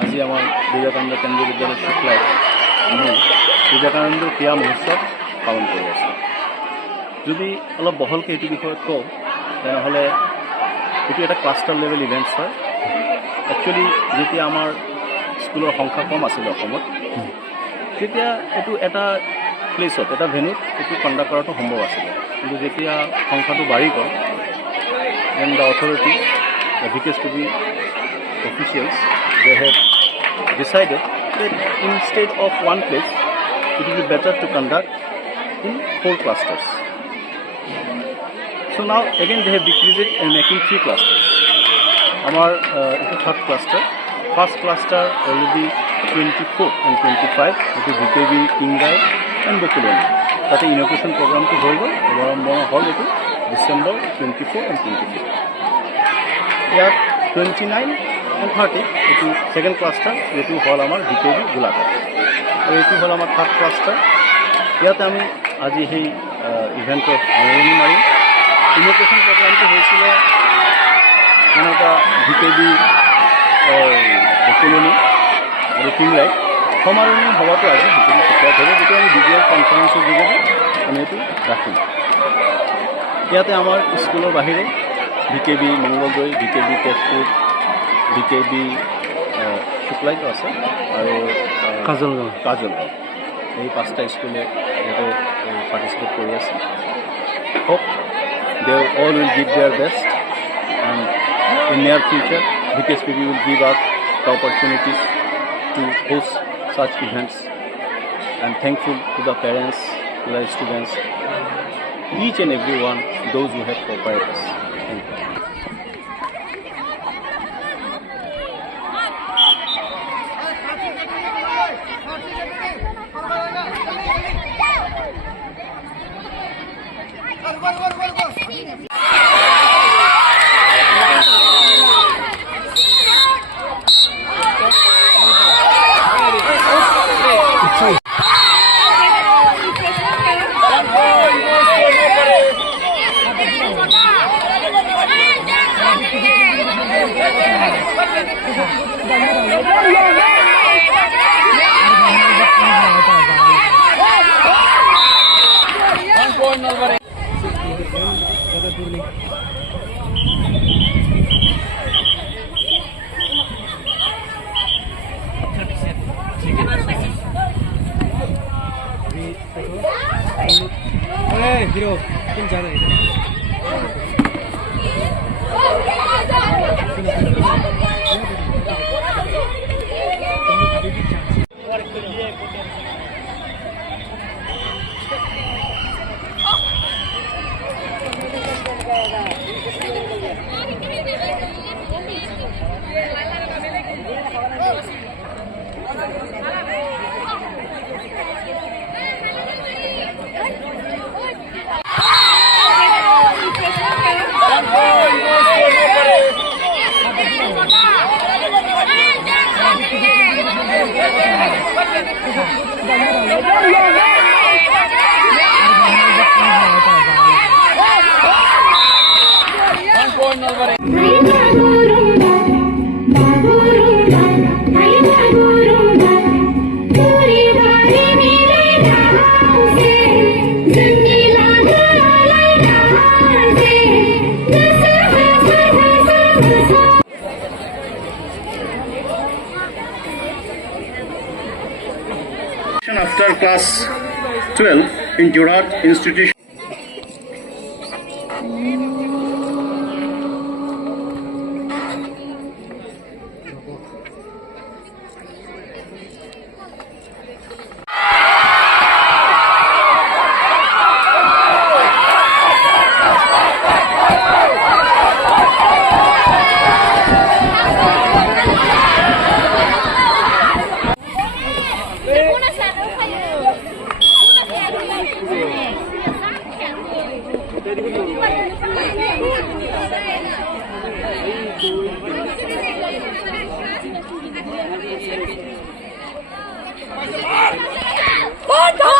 আজি আমাৰ বিবেকানন্দ কেন্দ্ৰীয় বিদ্যালয় শুক্লাই বিবেকানন্দ ক্ৰীড়া মহোৎসৱ পালন কৰি আছোঁ। যদি অলপ বহলকৈ এইটো বিষয়ত কওঁ তেনেহ'লে এইটো এটা ক্লাষ্টাৰ লেভেল ইভেণ্টছ হয়। একচুৱেলি যেতিয়া আমাৰ স্কুলৰ সংখ্যা কম আছিলে অসমত, তেতিয়া এইটো এটা প্লেচত এটা ভেন্যুত এইটো কণ্ডাক্ট কৰাটো সম্ভৱ আছিলে। কিন্তু যেতিয়া সংখ্যাটো বাঢ়ি গ'ল, then the authority VKSPB officials, they have decided that instead of one place, it will be better to conduct in 4 clusters. So now again they have decreased it and making 3 clusters. Our third cluster, first cluster already 24 and 25, it is VKB, Pingai and Bokuloni. That is inauguration program to hold hall it is December 24 and 25. Yeah, 29 and 30 it is second cluster, it is hall our VKB Gulaghar. So it is hall our third cluster. ইয়াতে আমি আজি সেই ইভেণ্টৰ সামৰণি মাৰি innovation প্ৰগ্ৰামটো হৈছিলে এনেকুৱা VKB বকুলনি আৰু পিংলাই সমাৰোহী সভাটো আজি VKB শুক্লাত হ'ব, যিটো আমি ভিডিঅ' কনফাৰেন্সৰ যোগেদি আমি এইটো ৰাখিম। ইয়াতে আমাৰ স্কুলৰ বাহিৰে VKB Mangaldai, VKB Tezpur, VKB শুক্লাইটো আছে আৰু কাজলগাঁও এই 5টা স্কুলে ইয়াতে পাৰ্টিচিপেট কৰি আছে। Hope they all will give their best, and in near future VKSPB will give us the opportunity to host such events. I'm thankful to the parents, to the students, each and everyone, those who have cooperated us. Thank you. Hero, तुम जा रहे After class 12 in Jorhat Institution. Bye.